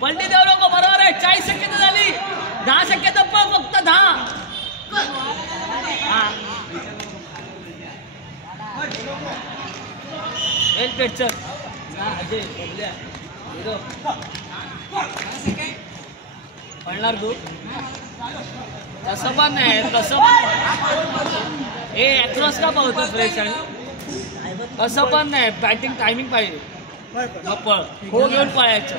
पलटी देऊ नको. बरोबर आहे. 40 शक्यता झाली. 10 शक्यता फक्त 10. पडणार तू तसं पण नाही. तसं हे ॲक्रॉस का पाहतो फ्रेश आणि असं पण नाही. बॅटिंग टायमिंग पाहिजे. पळ हो घेऊन पळायचं.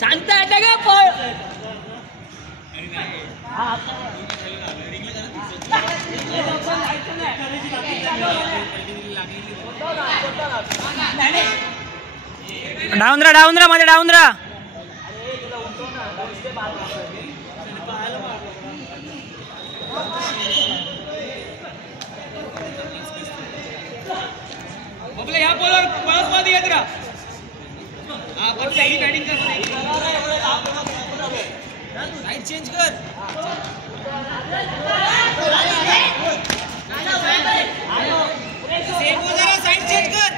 शांत आहे का पळ. डाऊन रा मध्ये डाऊन रा. ह्या बॉलर पळत मध्ये येत राहा. बॅटिंग कर. साईड चेंज कर. साईड चेंज कर.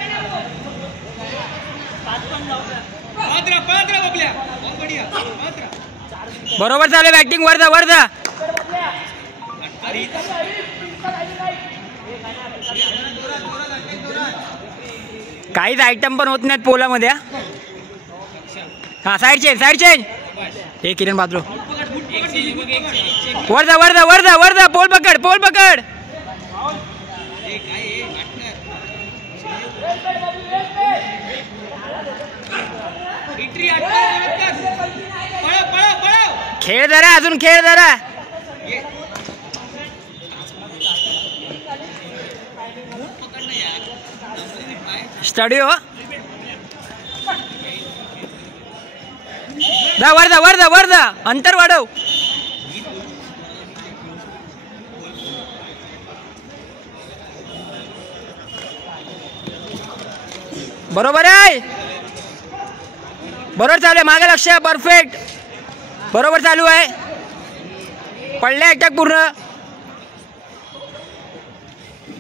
बरोबर चालू आहे बॅटिंग. वर जा. काहीच आयटम पण होत नाहीत पोलामध्ये. हा साईड चेंज. हे किरण बाजू. वर जा. पोल पकड. खेळ जरा. स्टडी हो. वर जा. अंतर वाढव. बरोबर आहे. बरोबर चालू आहे. मागे लक्ष. परफेक्ट. बरोबर चालू आहे. पडले अटॅक पूर्ण.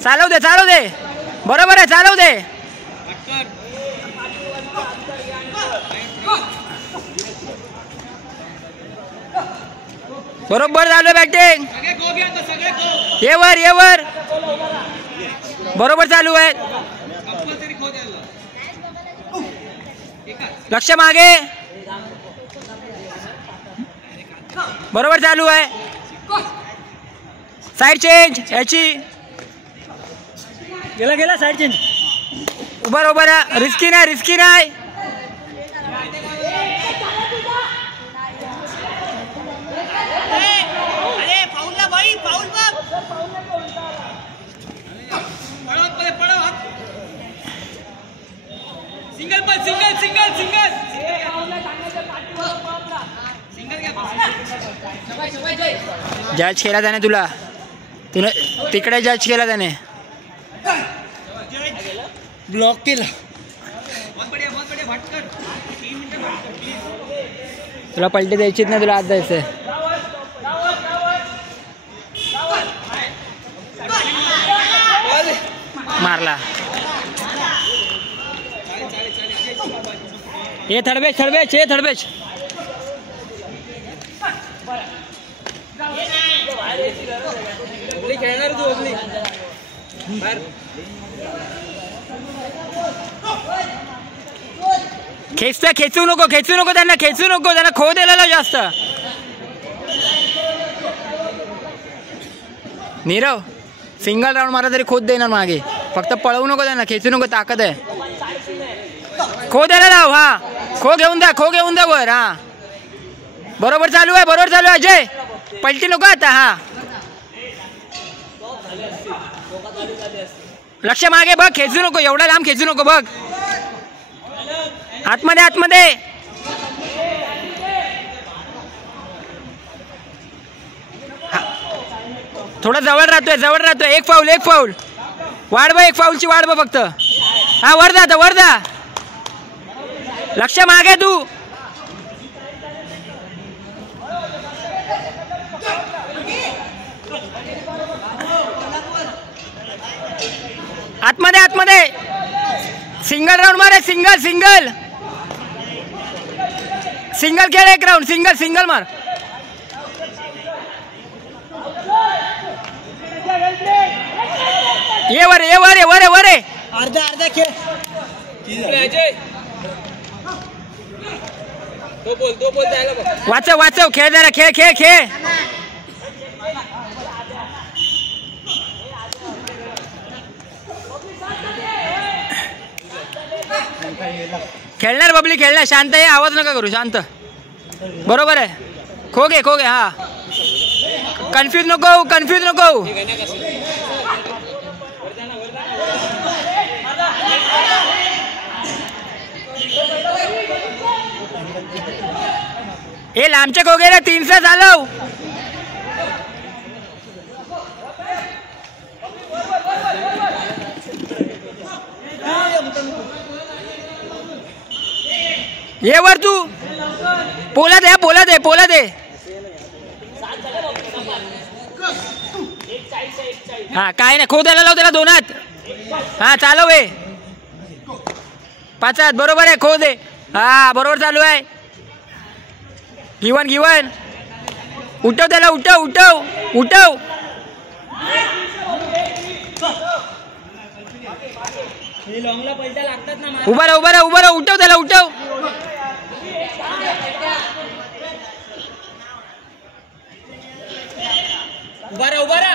चालव दे. बरोबर आहे. चालव दे. बरोबर चालू बॅटिंग. ये वर. बरोबर चालू आहे. लक्ष मागे. बरोबर चालू आहे. साईड चेंज याची. गेला साईड चेंज. बरोबर आहे. रिस्की नाही. जज केला त्याने तुला तिकडे जज केला त्याने. ब्लॉक केला. तुला पलटी द्यायचीच नाही. तुला आज जायचंय. मारला. ये थडबेच. खेचू नको त्यांना खो दिलेला जास्त. नीरव सिंगल राऊंड मारा तरी खोद देणार मागे. फक्त पळवू नको त्यांना. खेचू नको. ताकद आहे. खो द्यायला लाव. हा खो घेऊन द्या वर. हा बरोबर चालू आहे. अजय पलटी नको आता. हा लक्ष मागे बघ. खेचू नको. एवढा लांब खेचू नको. बघ आतमध्ये. थोडा जवळ राहतोय. एक फाऊल. वाढ बा, एक फाऊलची वाढ बा फक्त. हा वर जा, वर जा. लक्ष मागे तू. आतमध्ये आतमध्ये. सिंगल राऊंड मारे. सिंगल सिंगल सिंगल खेळ. एक राऊंड सिंगल सिंगल मार. ये वर ये वर वर वर. अर्धा अर्धा खेळ. तो बोल जायला बघ. वाचव वाचव. खेळ जरा. खेळ खेळ खेळ. खेळणार बबली खेळणार. शांत आहे. आवाज नका करू. शांत. बरोबर आहे. खो घे खो घे. हा कन्फ्यूज नको कन्फ्यूज नको. ए लांबचे खो घे रे. 300 चालव. ये वर तू. पोला दे पोला दे पोला दे. हा काय नाही. खो द्यायला लाव त्याला दोनात. हा चालव. आहे 5 बरोबर आहे. खो दे. हा बरोबर चालू आहे. Given given. उठव त्याला. उठव उठव उठव. उभा राहा उभा राहा उभा राहा. उठव त्याला. उठव. उभा राहा उभा राहा.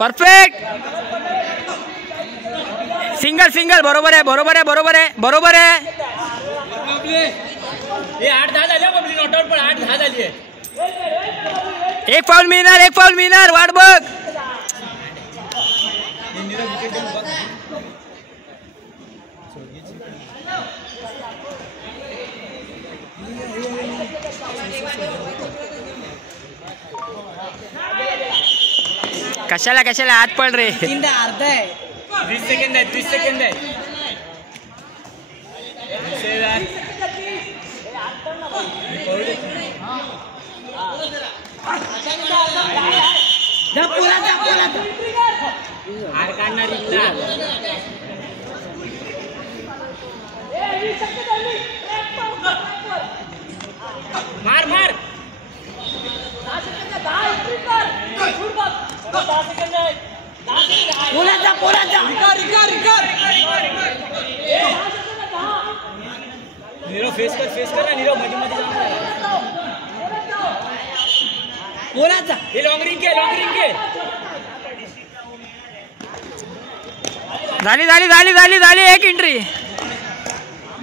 परफेक्ट. Single single. बरोबर आहे बरोबर आहे बरोबर आहे बरोबर आहे. हे 8-10 झाले बबली. नॉट आउट पण 8-10 झाली आहे. एक फाऊल मिळणार. एक फाऊल मिळणार. वाट बघ. कशाला कशाला आत पड रे. अर्धा आहे. 20 सेकंद आहे. 30 सेकंद आहे. हार काढणार इथला. मार मार. नीरव फेस कर ना. नीरव मध्ये मध्ये बोलाचा. हे लॉंग रिंग घे. झाली झाली झाली झाली झाली. एक एंट्री.